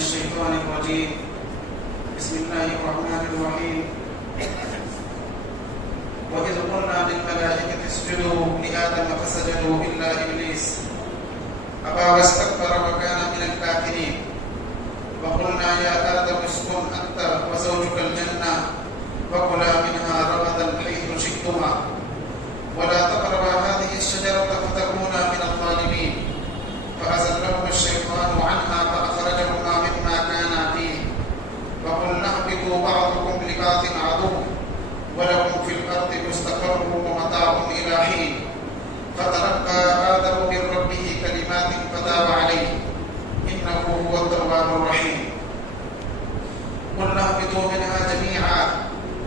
الشيطان الرجيم بسم الله الرحمن الرحيم وإذ قلنا للملائكة اسجدوا لآدم فسجدوا إلا إبليس أبى واستكبر وكان من الكافرين وقلنا يا آدم اسكن أنت وزوجك الجنة وكلا منها رغدا حيث شئتما ولا تقربا هذه الشجرة فتكونا من الظالمين فأزلهما الشيطان عنها فأخرجهما مما كانا فيه وقلنا اهبطوا بعضكم لبعض عدو ولكم في الأرض مستقر ومتاع إلى حين فتلقى آدم من ربه كلمات فتاب عليه إنه هو التواب الرحيم قلنا اهبطوا منها جميعا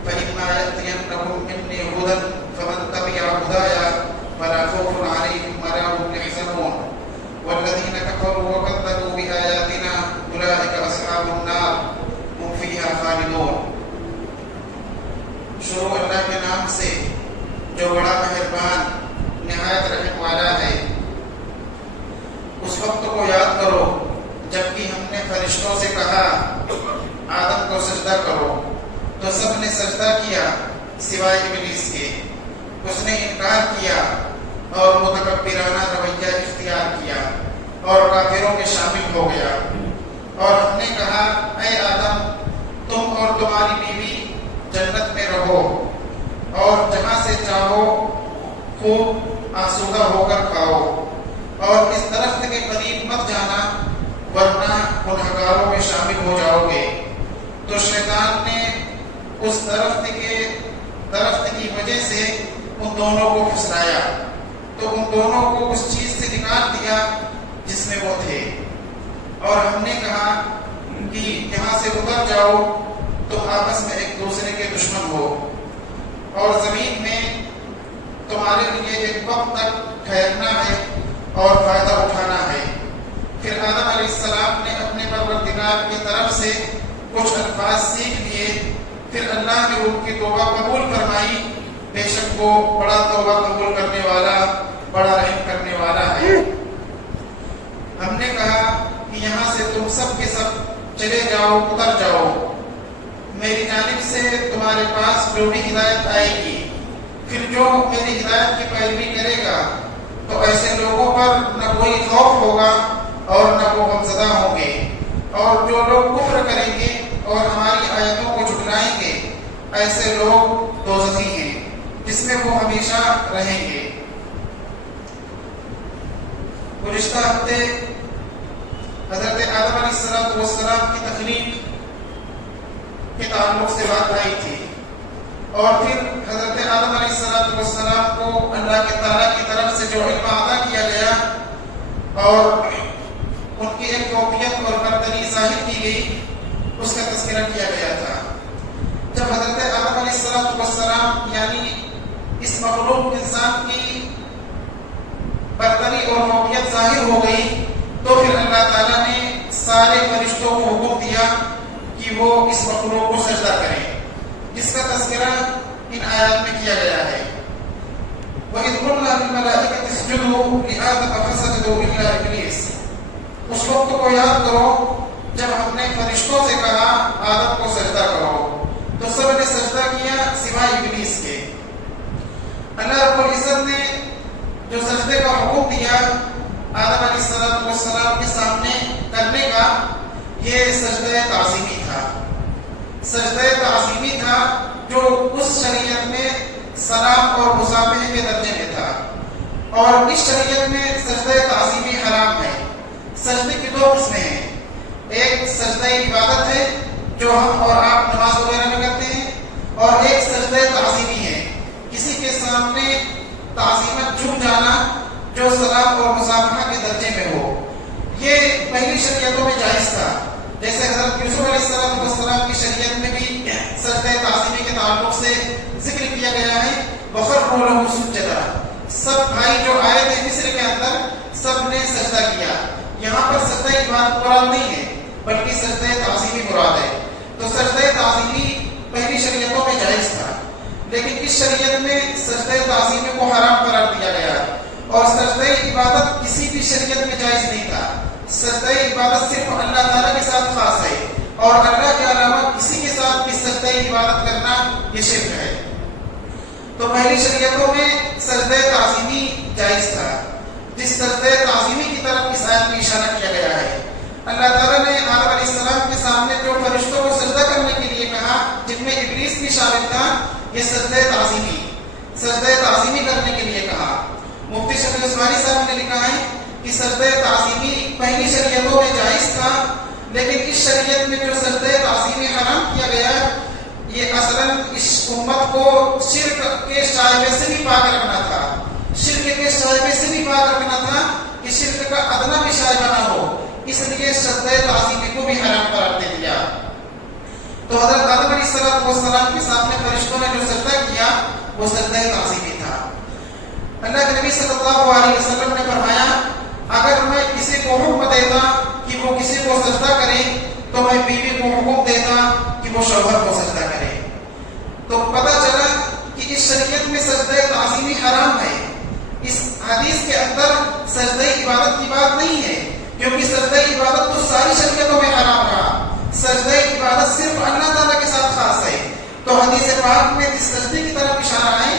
فإما يأتينكم مني هدى فمن تبع هدايا فلا خوف عليهم ولا هم يحزنون والذين كفروا وكذبوا بآياتنا أولئك أصحاب النار هم فيها خالدون. شروع اللہ کے نام سے جو بڑا مہربان نہایت رحم والا ہے. اس وقت کو یاد کرو جبکہ ہم نے فرشتوں سے کہا آدم کو سجدہ کرو تو سب نے سجدہ کیا سوائے ابلیس کے. اس نے انکار کیا اور متکبرانہ رویہ اختیار کیا اور کافروں کے شامل ہو گیا. اور ہم نے کہا اے آدم تم اور تمہاری بیوی جنت میں رہو اور جہاں سے چاہو خوب آسودہ ہو کر کھاؤ اور اس درخت کے قریب مت جانا ورنہ گنہگاروں میں شامل ہو جاؤ گے. تو شیطان نے اس درخت کی وجہ سے ان دونوں کو پھسلایا تو ان دونوں کو اس چیز سے نکال دیا جس میں وہ تھے اور ہم نے کہا کہ یہاں سے اتر جاؤ تم آپس میں ایک دوسرے کے دشمن ہو اور زمین میں تمہارے لیے ایک وقت تک ٹھہرنا ہے اور فائدہ اٹھانا ہے. پھر آدم علیہ السلام نے اپنے پروردگار کی طرف سے کچھ الفاظ سیکھ لیے. پھر اللہ نے ان کی توبہ قبول فرمائی. بے شک وہ بڑا توبہ قبول کرنے والا بڑا رحم کرنے والا ہے. ہم نے کہا کہ یہاں سے تم سب کے سب چلے جاؤ اتر جاؤ. میری جانب سے تمہارے پاس جو بھی ہدایت آئے گی پھر جو میری ہدایت کی پیروی کرے گا تو ایسے لوگوں پر نہ کوئی خوف ہوگا اور نہ وہ غمزدہ ہوں گے. اور جو لوگ کفر کریں گے اور ہماری آیتوں کو جھٹلائیں گے ایسے لوگ دوزخی ہیں جس میں وہ ہمیشہ رہیں گے. گزشتہ ہفتے حضرت آدم علیہ السلام کی تخلیق کے تعلق سے بات آئی تھی اور پھر حضرت آدم علیہ السلام کو اللہ کے تعالیٰ کی طرف سے جو علم عطا کیا گیا اور ان کی ایک فوقیت اور برتری ظاہر کی گئی اس کا تذکرہ کیا گیا تھا. جب حضرت آدم علیہ السلام یعنی اس مخلوق انسان کی برتری اور فوقیت ظاہر ہو گئی تو پھر اللہ تعالیٰ نے سارے فرشتوں کو حکم دیا کہ وہ اس مخلوق کو سجدہ کریں جس کا تذکرہ ان آیات میں کیا گیا ہے. وَإِذْ قُلْنَا لِلْمَلَائِكَةِ اسْجُدُوا لِآدَمَ فَسَجَدُوا إِلَّا إِبْلِيسَ. اس وقت کو یاد کرو جب ہم نے فرشتوں سے کہا آدم کو سجدہ کرو تو سب نے سجدہ کیا سوائے ابلیس کے. اللہ رب العزت نے جو سجدے کا حکم دیا آدم علیہ السلام کے سامنے کرنے کا یہ سجدہ تعظیمی تھا. سجدہ تعظیمی تھا جو اس شریعت میں سلام اور مصافحہ کے درجے میں تھا اور اس شریعت میں سجدہ تعظیمی حرام ہے. سجدے کی دو قسمیں ہیں. ایک سجدہ عبادت ہے جو ہم اور آپ نماز وغیرہ میں کرتے ہیں اور ایک سجدہ تعظیمی ہے کسی کے سامنے تعظیمت جھک جانا جو سلام اور مصافحہ کے درجے میں ہو. یہ پہلی شریعتوں میں جائز تھا جیسے حضرت یوسف علیہ السلام کی شریعت میں بھی سجدہ تعظیمی کے تعلق سے ذکر کیا گیا ہے. وَخَرُّوا لَهُ سُجَّدًا. سب بھائی جو آئے تھے مصر کے اندر سب نے سجدہ کیا. یہاں پر سجدہ عبادت مراد نہیں ہے بلکہ سجدہ تعظیمی مراد ہے. تو سجدہ تعظیمی پہلی شریعتوں میں جائز تھا لیکن اس شریعت میں سجدہ تعظیمی کو حرام قرار دیا گیا اور سجدہ عبادت کسی بھی شریعت میں جائز نہیں تھا. سجدہ عبادت صرف اللہ تعالیٰ کے ساتھ خاص ہے، اور اللہ کے علاوہ کسی کے ساتھ بھی سجدہ عبادت کرنا یہ شرک ہے۔ تو پہلی شریعتوں میں سجدہ تعظیمی جائز تھا، جس سجدہ تعظیمی کی طرف اس آیت میں اشارہ کیا گیا ہے۔ اللہ تعالیٰ نے آدم علیہ السلام کے سامنے جو فرشتوں کو سجدہ کرنے کے لیے کہا، جن میں ابلیس بھی شامل تھا، یہ سجدہ تعظیمی کرنے کے لیے کہا۔ مفتی شفیع عثمانی صاحب نے لکھا ہے کہ سجدہ تعظیمی پہلی شریعتوں میں جائز تھا، لیکن اس شریعت میں جو سجدہ تعظیمی حرام کیا گیا، یہ اصلاً اس امت کو شرک کے شائبے سے بھی پاک رکھنا تھا، شرک کے شائبے سے بھی پاک رکھنا تھا کہ شرک کا ادنا بھی شائبہ نہ ہو، اس لیے سجدہ تعظیمی کو بھی حرام قرار دے دیا۔ تو حضرت آدم علیہ السلام کے سامنے فرشتوں نے جو سجدہ کیا وہ سجدہ تعظیمی تھا۔ اللہ کے نبی صلی اللہ علیہ وسلم نے فرمایا، اگر میں کسی کو حکم دیتا کہ وہ کسی کو سجدہ کرے تو میں بیوی کو حکم دیتا کہ وہ شوہر کو سجدہ کرے۔ تو پتہ چلا کہ اس شریعت میں سجدہ تعظیمی حرام ہے۔ اس حدیث کے اندر سجدہ عبادت کی بات نہیں ہے، کیونکہ سجدہ عبادت تو ساری شریعتوں میں حرام رہا، سجدہ عبادت صرف اللہ تعالیٰ کے ساتھ خاص ہے۔ تو حدیث پاک میں جس سجدے کی طرف اشارہ ہے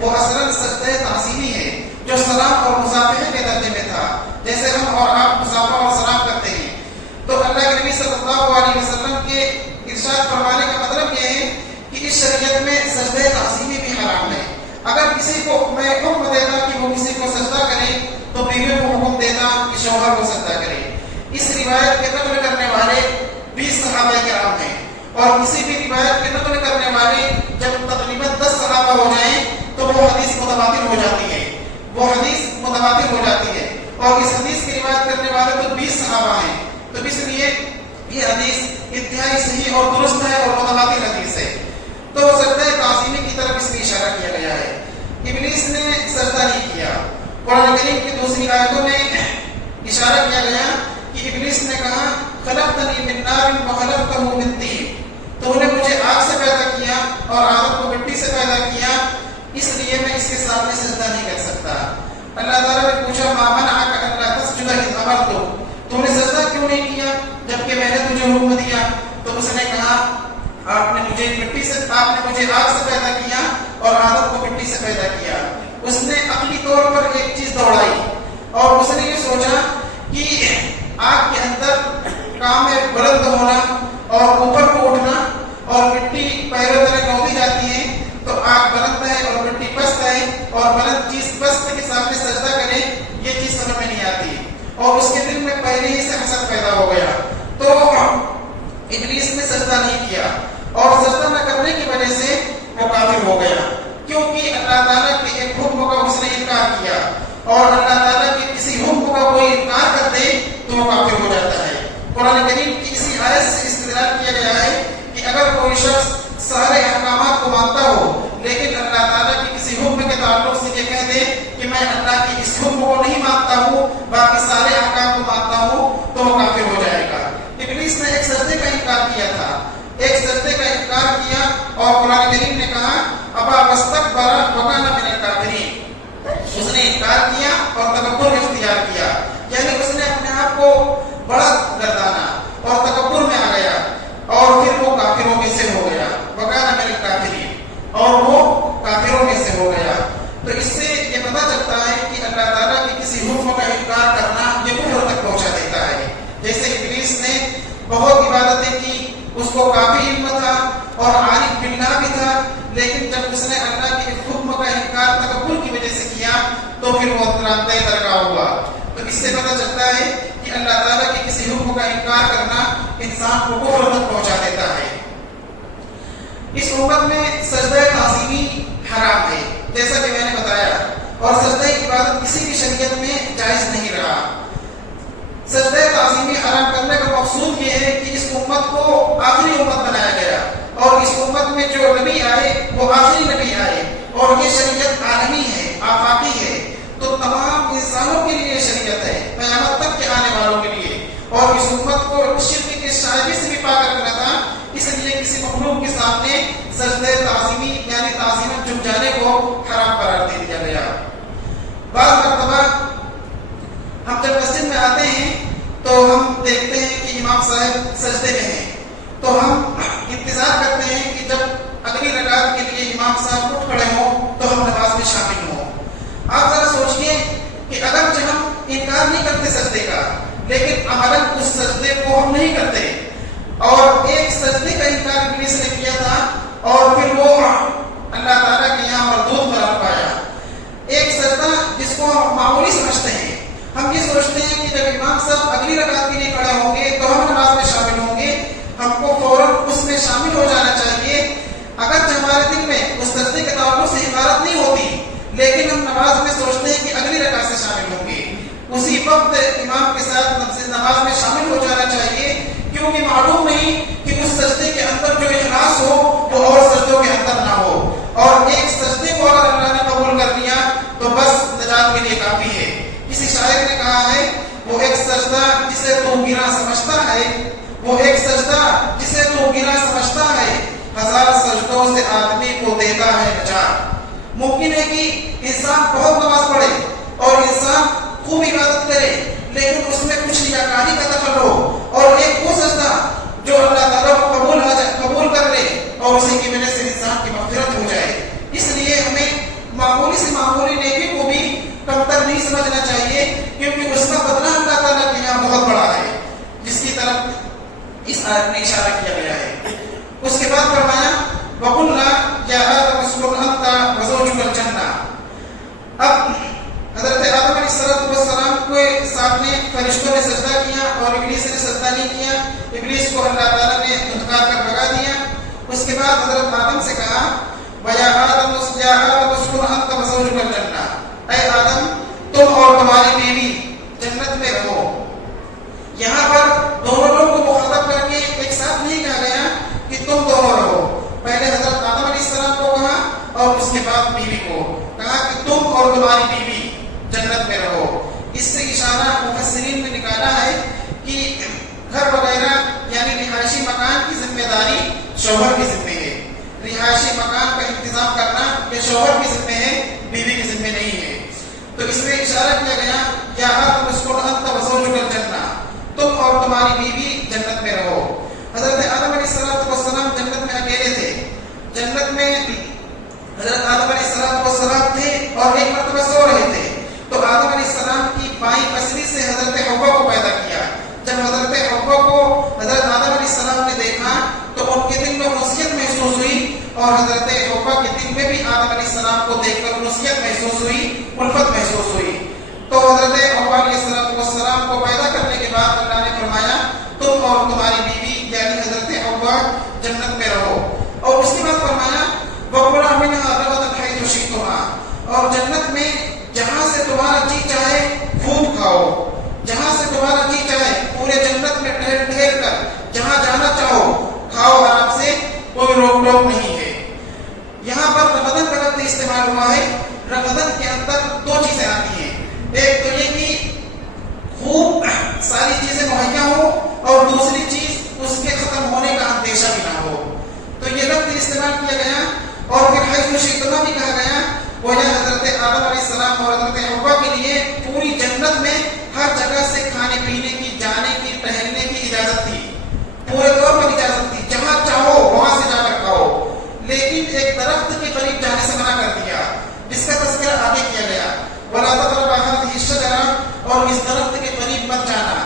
وہ اصلاً سجدہ تعظیمی ہے، جو سلام اور مصافحہ کے درجے میں تھا، جیسے ہم اور آپ مصافحہ اور سلام کرتے ہیں۔ تو اللہ کے نبی صلی اللہ علیہ وسلم کے ارشاد فرمانے کا مطلب یہ ہے کہ اس شریعت میں سجدہ تعظیمی بھی حرام ہے۔ اگر کسی کو میں حکم دیتا کہ وہ کسی کو سجدہ کرے تو بیوی کو حکم دیتا کہ شوہر کو سجدہ کرے۔ اس روایت کے نقل کرنے والے 20 صحابہ کرام ہیں، اور کسی بھی روایت کے نقل کرنے والے جب تقریباً 10 صحابہ ہو جائیں تو وہ حدیث متواتر ہو جاتی ہے، اور اس حدیث کی روایت کرنے والے تو 20 صحابہ ہیں۔ تو اس لیے یہ حدیث انتہائی صحیح اور درست ہے اور متواتر حدیث ہے۔ تو سجدہ تعظیمی کی طرف اس میں اشارہ کیا گیا ہے۔ ابلیس نے سجدہ نہیں کیا۔ قرآن کریم کی دوسری آیتوں میں اشارہ کیا گیا کہ ابلیس نے کہا، خلقتنی من نار وخلقتہ من طین، تو نے مجھے آگ سے پیدا کیا اور آدم کو مٹی سے پیدا کیا، اس لیے میں اس کے سامنے سجدہ نہیں کر سکتا۔ اللہ تعالیٰ نے پوچھا، ما منعک الا تسجد اذ امرتک، تو نے سجدہ کیوں نہیں کیا جبکہ میں نے تجھے حکم دیا؟ تو اس نے کہا، آپ نے مجھے آگ سے پیدا کیا اور آدم کو مٹی سے پیدا کیا۔ اس نے عقلی طور پر ایک چیز دوڑائی اور اس نے یہ سوچا کہ آگ کے اندر کام ہے بلند ہونا اور اوپر کو اٹھنا، اور مٹی پیروں طرح کھودی جاتی ہے، تو آگ بلند ہے اور مٹی پست ہے، اور بلند چیز پست کے سامنے سجدہ کرے، یہ چیز سمجھ میں نہیں آتی، اور اس کے دل میں پہلے ہی سے حسد پیدا ہو گیا۔ تو ابلیس نے سجدہ نہیں کیا، اور سجدہ نہ کرنے کی وجہ سے وہ کافر ہو گیا، کیونکہ اللہ تعالیٰ کے ایک حکم کا اس نے انکار کیا، اور اللہ تعالیٰ کے کسی حکم کا کوئی انکار کر دے تو وہ کافر ہو جاتا ہے۔ قرآن کریم کی اسی آیت سے استدلال کیا گیا ہے کہ اگر کوئی شخص سارے احکامات کو مانتا ہو لیکن اللہ تعالیٰ کے کسی حکم کے تعلق سے یہ کہہ دے کہ میں اللہ کے اس حکم کو نہیں مانتا ہوں، باقی سارے احکام کو مانتا ہوں، تو وہ کافر ہو جائے گا۔ ابلیس نے ایک سجدے کا انکار کیا تھا، ایک سجدے کا انکار کیا، اور قرآن کریم نے کہا، ابا واستکبر وکان من الکافرین، اس نے انکار کیا اور تکبر اختیار کیا، یعنی اس نے اپنے آپ کو بڑا گردانا اور تکبر میں آ گیا، اور پھر وہ کافروں میں سے ہو گیا، وکان من الکافرین، اور وہ کافروں میں سے ہو گیا۔ تو اس سے یہ پتہ چلتا ہے کہ اللہ تعالیٰ کے کسی حکم کا انکار کرنا یہ کفر تک پہنچا دیتا ہے۔ جیسے ابلیس نے بہت عبادتیں کی، اس کو کافی علم تھا اور عارف باللہ بھی تھا، لیکن جب اس نے اللہ کے حکم کا انکار تکبر کی وجہ سے کیا تو پھر وہ رابطۂ درگاہ ہوا۔ تو اس سے پتہ چلتا ہے کہ اللہ تعالیٰ کے کسی حکم کا انکار کرنا انسان کو کفر تک پہنچا دیتا ہے۔ اس امت میں سجدہ تعظیمی حرام ہے، جیسا کہ میں نے بتایا، اور سجدہ عبادت کسی بھی شریعت میں جائز نہیں رہا۔ سجدہ تعظیمی حرام کرنے کا مقصود یہ ہے کہ اس امت کو آخری امت بنایا گیا، اور اس امت میں جو نبی آئے وہ آخری نبی آئے، اور یہ شریعت عالمی ہے، آفاقی ہے، تو تمام انسانوں کے لیے شریعت ہے، قیامت تک کے آنے والوں کے لیے، اور اس امت کو شرک کے شائبے سے بھی پاک رکھنا تھا، اس لیے کسی مخلوق کے سامنے سجدہ تعظیمی یعنی تعظیم جھک جانے کو حرام قرار دے دیا گیا۔ بعض مرتبہ ہم جب مسجد میں آتے ہیں تو سجدے میں ہیں، تو ہم انتظار کرتے ہیں کہ جب اگلی رکعت کے لیے امام صاحب اٹھ کھڑے ہوں تو ہم نماز میں شامل ہوں۔ آپ ذرا سوچئے کہ اگر جو ہم انکار نہیں کرتے سجدے کا، لیکن عملاً اس سجدے کو ہم نہیں کرتے، اور ایک سجدے کا انکار ابلیس نے کیا تھا اور پھر وہ اللہ تعالیٰ کے یہاں مردود قرار پایا، ایک سجدہ جس کو ہم معمولی سمجھتے ہیں، ہم یہ سوچتے ہیں کہ جب امام صاحب اگلی رکعت کے لیے کھڑے ہوں گے تو ہم نماز میں شامل ہوں گے، ہم کو فوراً اس میں شامل ہو جانا چاہیے، اگرچہ ہمارے دل میں اس سجدے کے تعلق سے عبارت نہیں ہوتی، لیکن ہم نماز میں سوچتے ہیں کہ اگلی رکعت سے شامل ہوں گے، اسی وقت امام کے ساتھ نماز میں شامل ہو جانا چاہیے، کیونکہ معلوم نہیں کہ اس سجدے کے اندر جو اخلاص ہو وہ اور سجدوں کے اندر نہ ہو، اور ایک سجدے کو اگر اللہ نے قبول کر لیا تو بس نجات کے لیے کافی ہے۔ کسی شاعر نے کہا ہے، وہ ایک سجدہ جسے تو گرا سمجھتا ہے، وہ ایک سجدہ جسے تو گرا سمجھتا ہے، ہزار سجدوں سے آدمی کو دیتا ہے نجات۔ ممکن ہے کہ انسان بہت نماز پڑھے اور انسان خوب عبادت کرے، لیکن اس میں کچھ ریاکاری کا دخل ہو، اور ایک وہ سجدہ جو اللہ تعالیٰ کو قبول کر لے اور اسی کی وجہ سے انسان کی مغفرت ہو جائے۔ اس لیے ہمیں معمولی سے معمولی نیکی کو بھی کمتر نہیں سمجھنا چاہیے، کیونکہ اس کا بدلہ اللہ تعالیٰ کے یہاں بہت بڑا ہے، جس کی طرف اس آیت میں اشارہ کیا گیا ہے۔ اس کے بعد فرمایا وَقُلْنَا يَا آدَمُ اسْكُنْ أَنْتَ وَزَوْجُكَ الْجَنَّةَ۔ اب حضرت آدم علیہ السلام کے سامنے فرشتوں نے سجدہ کیا اور ابلیس نے سجدہ نہیں کیا، ابلیس کو اللہ تعالیٰ نے دھتکار کر بھگا دیا۔ اس کے بعد حضرت آدم سے کہا وَيَا آدَمُ اسْكُنْ أَنْتَ وَزَوْجُكَ الْجَنَّةَ، اے آدم تم اور تمہاری بیوی جنت میں رہو۔ یہاں پر دونوں لوگوں کو مخاطب کر کے ایک ساتھ نہیں کہا گیا کہ تم دونوں رہو، پہلے حضرت آدم علیہ السلام کو کہا اور اس کے بعد بیوی کو کہا کہ تم اور تمہاری بیوی جنت میں رہو۔ اس سے اشارہ مفسرین نے نکالا ہے کہ گھر وغیرہ یعنی رہائشی مکان کی ذمہ داری شوہر کی ذمہ ہے، رہائشی مکان کا انتظام کرنا یہ شوہر کی ذمہ ہے، بیوی کی ذمہ نہیں ہے۔ تو اس میں اشارہ کیا گیا یا آدم اسکن انت وزوجک الجنہ، تم اور تمہاری بیوی جنت میں رہو۔ حضرت آدم علیہ السلام جنت میں اکیلے تھے، جنت میں حضرت آدم علیہ السلام تھے اور ایک مرتبہ سو رہے تھے، تو آدم علیہ السلام کی بائیں پسلی سے حضرت حوا کو پیدا کیا۔ جب حضرت حوا کو حضرت آدم علیہ السلام نے دیکھا تو ان کے دل میں انسیت محسوس ہوئی، اور حضرت حوا کے دل میں بھی آدم علیہ السلام کو دیکھ کر انسیت محسوس ہوئی، الفت محسوس ہوئی۔ تو حضرت حوا علیہ السلام کو پیدا کرنے کے بعد اللہ نے فرمایا تم اور تمہاری بیوی یعنی حضرت حوا جنت میں رہو، اور اس کے بعد فرمایا وَكُلَا مِنْهَا رَغَدًا حَيْثُ شِئْتُمَا، اور جنت میں جہاں سے تمہارا جی چاہے خوب کھاؤ، جہاں سے تمہارا جی چاہے پورے جنت میں ٹھہر ٹھہر کر جہاں جانا چاہو کھاؤ آرام سے، کوئی روک ٹوک نہیں ہے۔ یہاں پر رغدن کا لفظ استعمال ہوا ہے، رغدن کے اندر دو چیزیں آتی ہیں، ایک تو یہ کہ خوب ساری چیزیں مہیا ہو، اور دوسری چیز اس کے ختم ہونے کا اندیشہ بھی نہ ہو، تو یہ لفظ استعمال کیا گیا، اور پھر حیث شئتما بھی کہا گیا، گویا حضرت آدم علیہ السلام اور حضرت حوا کے لیے پوری جنت میں ہر جگہ سے کھانے پینے کی، جانے کی، ٹہلنے کی اجازت تھی، پورے طور پر اجازت تھی، جہاں چاہو وہاں سے جا کر کھاؤ، لیکن ایک درخت کے قریب جانے سے منع کر دیا، جس کا تذکرہ آگے کیا گیا وَلَا تَقْرَبَا هَٰذِهِ الشَّجَرَةَ، اور اس درخت کے قریب مت جانا،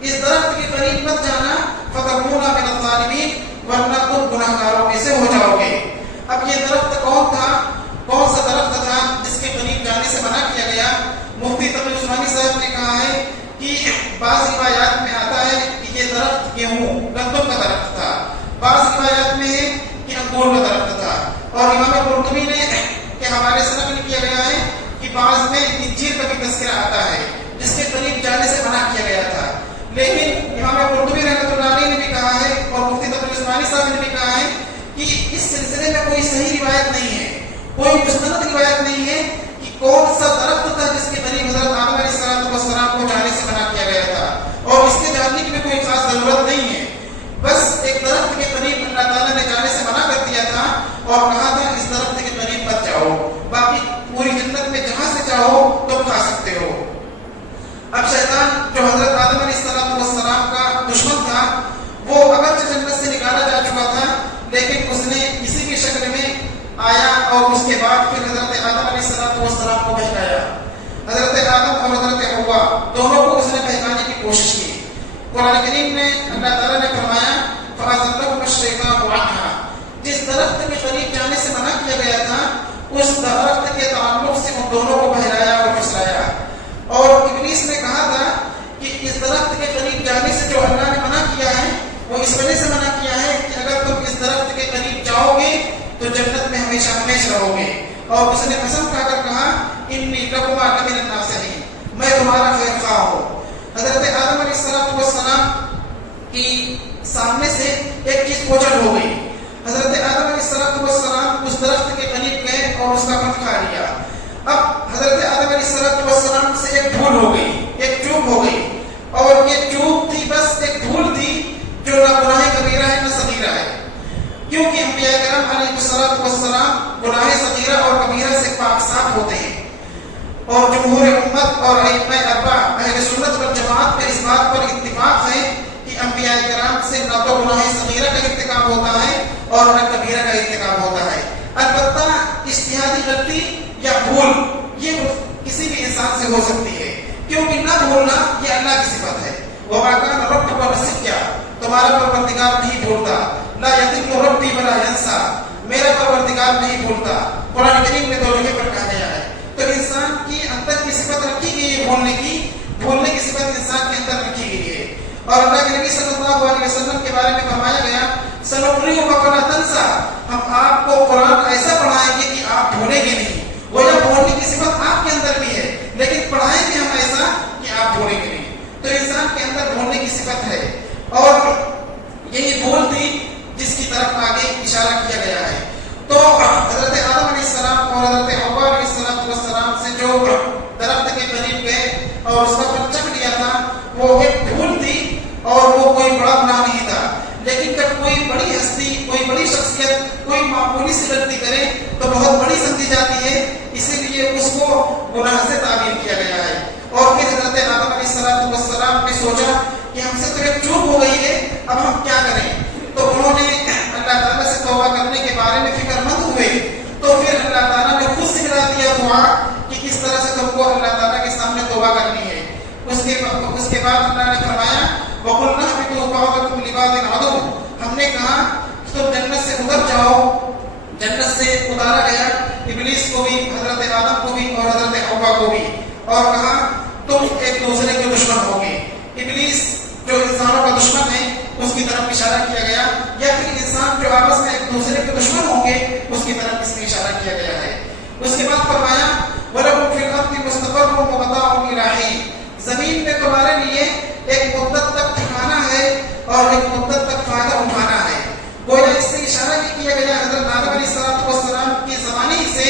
اس درخت کے قریب مت جانا، فَتَكُونَ مِنَ الظَّالِمِينَ، ورنہ تم گناہگاروں میں سے ہو جاؤ گے۔ اب یہ درخت کون تھا، کون سا درخت تھا جس کے قریب جانے سے منع کیا گیا؟ مفتی تقی عثمانی صاحب نے کہا ہے کہ بعض روایات میں آتا ہے کہ یہ درخت گیہوں گندم کا درخت تھا، بعض روایات میں ہے کہ انگور کا درخت تھا، اور امام قرطبی نے کہ حوالے سے نقل کیا گیا ہے کہ بعض میں انجیر کا بھی تذکرہ آتا ہے جس کے قریب جانے سے منع کیا گیا تھا، لیکن امام قرطبی رحمۃ اللہ علیہ نے بھی کہا ہے اور مفتی تقی عثمانی صاحب نے بھی کہا ہے کہ اس سلسلے میں کوئی صحیح روایت نہیں ہے، کوئی مستند روایت نہیں ہے کہ کون سا درخت تھا جس کے قریب حضرت آدم علیہ السلام کو جانے سے منع کیا گیا تھا، اور اس کے جاننے کی بھی کوئی خاص ضرورت نہیں ہے، بس ایک درخت کے قریب اللہ تعالیٰ نے جانے سے منع کر دیا تھا اور کہا تھا اس درخت کے قریب مت جاؤ، باقی پوری جنت میں جہاں سے چاہو تم کھا سکتے ہو۔ اب شیطان جو حضرت آدم علیہ السلام کا دشمن تھا، وہ آیا اور اس کے بعد پھر حضرت آدم علیہ السلام کو بہکایا. حضرت آدم اور حضرت حوا دونوں کو اس نے بہکانے کی کوشش کی. قرآن کریم میں اللہ تعالیٰ نے فرمایا فَأَزَلَّهُمَا الشَّيْطَانُ عَنْهَا، جس درخت کے قریب جانے سے منع کیا گیا تھا اس درخت کے تعلق سے ان دونوں کو بہلایا اور پھسلایا. اور ابلیس نے کہا تھا کہ اس درخت کے قریب جانے سے جو اللہ نے منع کیا ہے وہ اس وجہ سے منع کیا ہے کہ اگر تم اس درخت کے قریب جاؤ گے تو جنت میں ہمیشہ ہمیشہ رہو گے. اور اس نے قسم کھا کر کہا انی لکما لمن الناصحین، میں تمہارا خیر خواہ ہوں. حضرت آدم علیہ السلام کی سامنے سے ایک چیز اوجھل ہو گئی. حضرت آدم علیہ السلام اس درخت کے قریب گئے اور اس کا پھل کھا لیا. اب حضرت آدم علیہ السلام سے ایک بھول ہو گئی، ایک چوک ہو گئی. اور یہ چوک تھی، بس ایک بھول تھی جو نہ گناہ کبیرہ ہے نہ صغیرہ ہے. کیونکہ انبیاء کرام علیہ السلام گناہ صغیرہ اور کبیرہ سے پاک صاف ہوتے ہیں. اور جمہور امت اور ائمہ اربعہ اہل سنت والجماعت میں اس بات پر اتفاق ہے کہ انبیاء کرام سے نہ تو گناہ صغیرہ کا ارتکاب ہوتا ہے اور نہ کبیرہ کا ارتکاب ہوتا ہے. البتہ اجتہادی غلطی یا بھول یہ کسی بھی انسان سے ہو سکتی ہے، کیونکہ نہ بھولنا یہ اللہ کی صفت ہے. وَمَا كَانَ رَبُّكَ نَسِيًّا، تمہارا پروردگار نہیں بھولتا. لا يَضِلُّ رَبِّي وَلَا يَنسَى، میرا پروردگار نہیں بھولتا. قرآن کریم میں دو جگہ پر کہا گیا ہے. تو انسان کی اندر کی صفت رکھی گئی ہے بھولنے کی صفت انسان کے اندر رکھی گئی ہے. اور اللہ کے نبی صلی اللہ علیہ وسلم کے بارے میں فرمایا گیا سَنُقْرِئُكَ فَلَا تَنسَى، ہم آپ کو قرآن ایسا پڑھائیں گے کہ آپ بھولیں گے نہیں. گویا بھولنے کی صفت آپ کے اندر بھی ہے، لیکن پڑھائیں گے ہم ایسا کہ آپ بھولیں گے نہیں. تو انسان کے اندر بھولنے کی صفت ہے، اور یہی بھول تھی جس کی طرف آگے اشارہ کیا گیا ہے. تو حضرت آدم علیہ السلام اور حضرت حوا علیہ السلام سے جو درخت کے قریب گئے اور اس کا پھل چکھ لیا تھا وہ ایک بھول تھی اور وہ کوئی بڑا گناہ نہیں تھا. لیکن جب کوئی بڑی ہستی، کوئی بڑی شخصیت کوئی معمولی سی غلطی کرے تو بہت بڑی سمجھی جاتی ہے، اسی لیے اس کو گناہ سے تعبیر کیا گیا ہے. اور پھر حضرت آدم علیہ السلام نے سوچا کہ ہم سے تو ایک چوک ہو گئی ہے، اب ہم کیا کریں. تو انہوں نے اللہ تعالیٰ سے توبہ کرنے کے بارے میں فکر مند ہوئے. تو پھر اللہ تعالیٰ نے خود سکھلا دیا دعا کہ کس طرح سے تم کو اللہ تعالیٰ کے سامنے توبہ کرنی ہے. اس کے بعد اللہ نے فرمایا وَقُلْنَا اهْبِطُوا بَعْضُكُمْ لِبَعْضٍ عَدُوٌّ، ہم نے کہا کہ تم جنت سے اتر جاؤ. جنت سے اتارا گیا ابلیس کو بھی، حضرت آدم کو بھی اور حضرت حوا کو بھی، اور کہا تم ایک دوسرے کے دشمن ہوگے. ابلیس جو انسانوں کا دشمن ہے اس کی طرف اشارہ کیا گیا، یا پھر انسان جو آپس میں ایک دوسرے کے دشمن ہوں گے اس کی طرف اس میں اشارہ کیا گیا ہے. اس کے بعد فرمایا وَلَكُمْ فِي الْأَرْضِ مُسْتَقَرٌّ وَمَتَاعٌ إِلَىٰ حِينٍ، زمین میں تمہارے لیے ایک مدت تک ٹھکانا ہے اور ایک مدت تک فائدہ اٹھانا ہے. گویا اس سے اشارہ بھی کیا گیا حضرت آدم علیہ السلام کی زمانے سے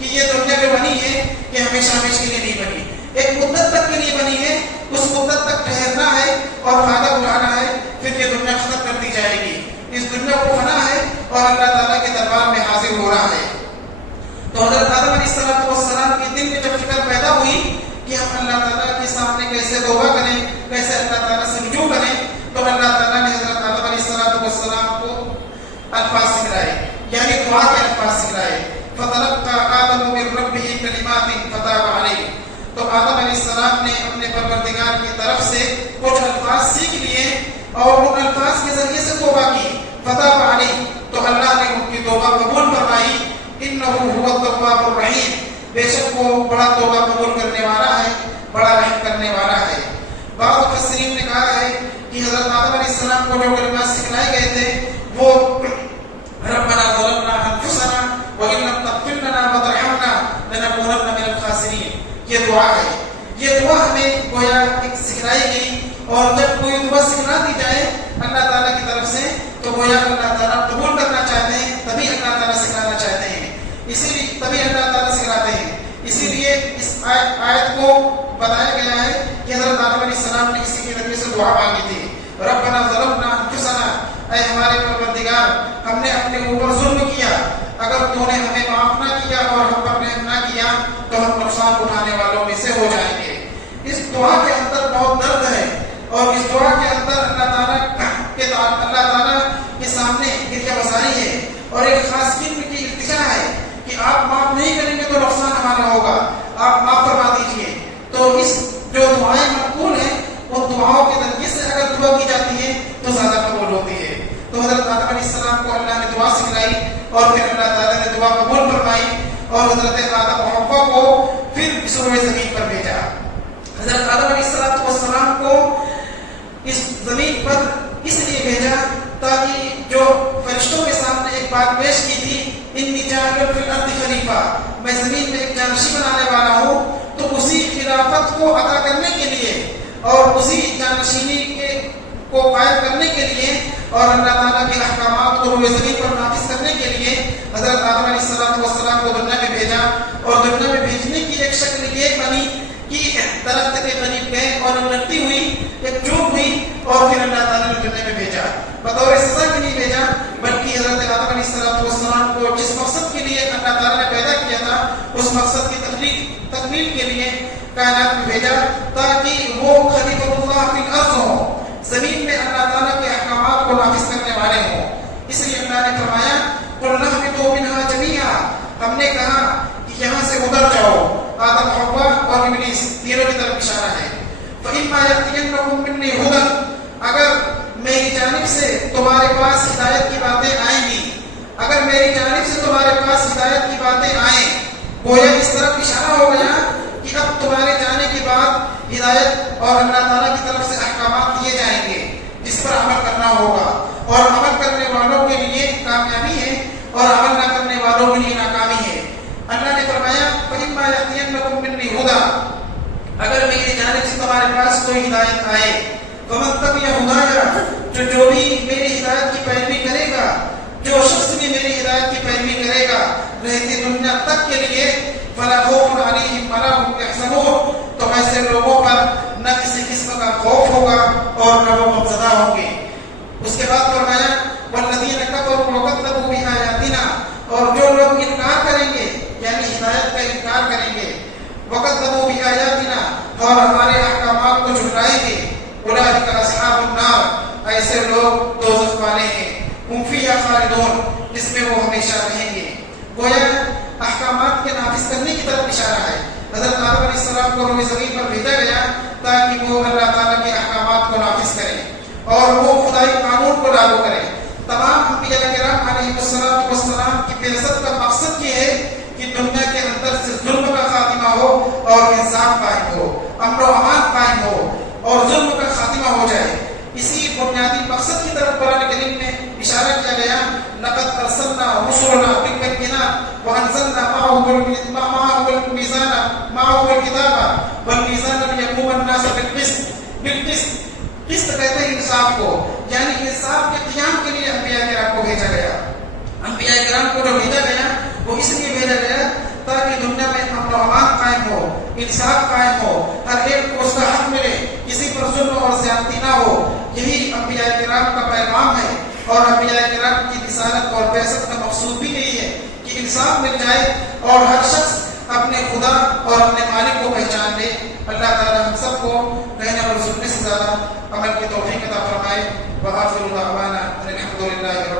کہ یہ دنیا جو بنی ہے یہ ہمیشہ ہمیشہ کے لیے نہیں بنی، ایک مدت تک کے لیے بنی ہے. اس مدت تک ٹھہرنا ہے اور فائدہ اٹھانا ہے، پھر یہ دنیا ختم کر دی جائے گی. اس دنیا کو فنا ہے اور اللہ تعالیٰ کے دربار میں حاضر ہو رہا ہے. تو حضرت آدم علیہ السلام کے دل میں جب فکر پیدا ہوئی کہ ہم اللہ تعالیٰ کے سامنے کیسے توبہ کریں، کیسے اللہ تعالیٰ سے رجوع کریں، تو اللہ تعالیٰ نے حضرت آدم علیہ السلام کو الفاظ سکھلائے، یعنی دعا کے الفاظ سکھلائے. فَتَلَقَّىٰ آدَمُ مِن رَّبِّهِ كَلِمَاتٍ فَتَابَ عَلَيْهِ، تو آدم علیہ السلام نے اپنے پروردگار کی طرف سے کچھ الفاظ سیکھ لیے اور ان الفاظ کے ذریعے سے توبہ کی. فَتَابَ عَلَيْهِ، تو اللہ نے ان کی توبہ قبول فرمائی. إِنَّهُ هُوَ التَّوَّابُ الرَّحِيمُ، بے شک وہ بڑا توبہ قبول کرنے والا ہے، بڑا رحم کرنے والا ہے. بعض مفسرین نے کہا ہے کہ حضرت آدم علیہ السلام کو جو کلمات سکھلائے گئے تھے وہ ربنا ظلمنا انفسنا وان لم تغفر لنا وترحمنا لنكونن من الخاسرین، یہ دعا ہے. یہ دعا ہمیں گویا ایک سکھلائی گئی، اور جب کوئی دعا سکھلا دی جائے اللہ تعالیٰ کی طرف سے تو گویا اللہ تعالیٰ قبول کرنا چاہتے ہیں، تبھی اللہ تعالیٰ سکھلانا چاہتے ہیں، اسی لیے تبھی اللہ تعالیٰ سکھلاتے ہیں. اسی لیے اس آیت کو بتایا گیا ہے کہ حضرت آدم علیہ السلام نے اسی کے ذریعے سے دعا مانگی تھی. ربنا ظلمنا انفسنا، اے ہمارے پروردگار ہم نے اپنے اوپر ظلم کیا، اگر تو نے ہمیں معاف نہ کیا اور ہم پر رحم نہ کیا تو ہم نقصان اٹھانے والوں میں سے ہو جائیں گے. اس دعا کے اندر بہت درد ہے، اور اس دعا کے اندر اللہ تعالیٰ کے سامنے گریہ بساری ہے اور ایک خاص قسم کی التجا ہے اللہ تعالیٰ نے دعا قبول فرمائی اور حضرت آدم و حوا کو پھر اس روئے زمین پر بھیجا. حضرت آدم علیہ السلام کو اس زمین پر اس لیے بھیجا تاکہ جو فرشتوں کے سامنے ایک بات پیش کی تھی، انی جاعل فی الارض خلیفہ، میں زمین میں ایک جانشین بنانے والا ہوں، تو اسی خلافت کو ادا کرنے کے لیے اور اسی جانشینی کو قائم کرنے کے لیے اور اللہ تعالیٰ کے احکامات کو روئے زمین پر نافذ کرنے کے لیے حضرت آدم علیہ السلام کو دنیا میں بھیجا. اور دنیا میں بھیجنے کی ایک شکل یہ بنی کہ درخت کے قریب گئے اور لڑتی ہوئی ایک چوب ہوئی اور پھر اللہ تعالیٰ نے دنیا میں بھیجا. بطور سزا کے لیے بھیجا، بلکہ حضرت آدم علیہ السلام کو جس مقصد کے لیے اللہ تعالیٰ نے پیدا کیا تھا اس مقصد کی تکمیل کے لیے کائنات میں بھیجا تاکہ وہ خلیفۃ اللہ فی الارض ہوں، زمین میں اللہ تعالیٰ کے احکامات کو نافذ کرنے والے ہوں. اس لیے اللہ نے فرمایا قُلْ اهْبِطُوا مِنْهَا جَمِيعًا، ہم نے کہا کہ یہاں سے اتر جاؤ. آدم، حوا اور ابلیس تینوں کی طرف اشارہ ہے. فَإِمَّا يَأْتِيَنَّكُم مِّنِّي هُدًى، اگر میری جانب سے تمہارے پاس ہدایت کی باتیں آئیں گی، اگر میری جانب سے تمہارے پاس ہدایت کی باتیں آئیں، گویا اس طرف اشارہ ہو گیا کہ اب تمہارے جانے کے بعد ہدایت اور اللہ تعالیٰ کی طرف سے احکامات دیے جائیں گے جس پر عمل کرنا ہوگا، اور عمل کرنے والوں کے لیے کامیابی ہے اور عمل نہ کرنے والوں کے لیے ناکامی ہے. اللہ نے فرمایا فَإِمَّا يَأْتِيَنَّكُم مِّنِّي هُدًى، اگر میری جانب سے تمہارے پاس کوئی ہدایت آئے، فَمَن تَبِعَ هُدَايَ، جو بھی میری ہدایت کی پیروی کرے گا، جو شخص بھی میری ہدایت کی پیروی کرے گا رہتی دنیا تک کے لیے، فَلَا خَوْفٌ عَلَيْهِمْ وَلَا هُمْ يَحْزَنُونَ، تو ایسے لوگوں پر نہ کسی قسم کا خوف ہوگا اور نہ وہ غمزدہ ہوں گے. اس کے بعد فرمایا وَالَّذِينَ كَفَرُوا وَكَذَّبُوا بِآيَاتِنَا، اور جو لوگ انکار کریں گے یعنی ہدایت کا انکار کریں گے، وَكَذَّبُوا بِآيَاتِنَا، اور ہمارے احکامات کو جھٹلائیں گے، أُولَٰئِكَ أَصْحَابُ النَّارِ، ایسے لوگ دوزخ والے ہیں، هُمْ فِيهَا خَالِدُونَ، جس میں وہ ہمیشہ رہیں گے. گویا احکامات کے نافذ کرنے کی طرف اشارہ ہے. حضرت آدم علیہ السلام کو روئے زمین پر بھیجا گیا تاکہ وہ اللہ تعالیٰ کے احکامات کو نافذ کریں اور وہ خدائی قانون کو لاگو کریں. تمام انبیاء کرام علیہ السلام کی بعثت کا مقصد یہ ہے کہ دنیا کے اندر سے ظلم کا خاتمہ ہو اور انصاف قائم ہو، امن و امان قائم ہو اور ظلم کا خاتمہ ہو جائے. اسی بنیادی مقصد کی طرف قرآن کریم میں اشارہ کیا گیا. لقد ارسلنا رسلنا بالبينات وانزلنا معهم الميزان معه الكتاب والميزان ليقوم الناس بالقسط. قسط کہتے ہیں انصاف کو، یعنی انصاف کے قیام کے لیے انبیاء کرام کو بھیجا گیا. انبیاء کرام کو جو بھیجا گیا وہ اس لیے بھیجا گیا تاکہ دنیا میں امن و امان قائم ہو، انصاف قائم ہو، ہر ایک کو اس کا حق ملے، کسی پر ظلم اور زیادتی نہ ہو. یہی انبیاء کرام کا پیغام ہے اور انبیاء کرام کی رسالت اور بعثت کا مقصود بھی یہی ہے کہ انصاف مل جائے اور ہر شخص اپنے خدا اور اپنے مالک کو پہچان لے. اللہ تعالی ہم سب کو کہنے اور سننے سے زیادہ عمل کی توفیق عطا فرمائے. وآخر دعوانا الحمد للہ.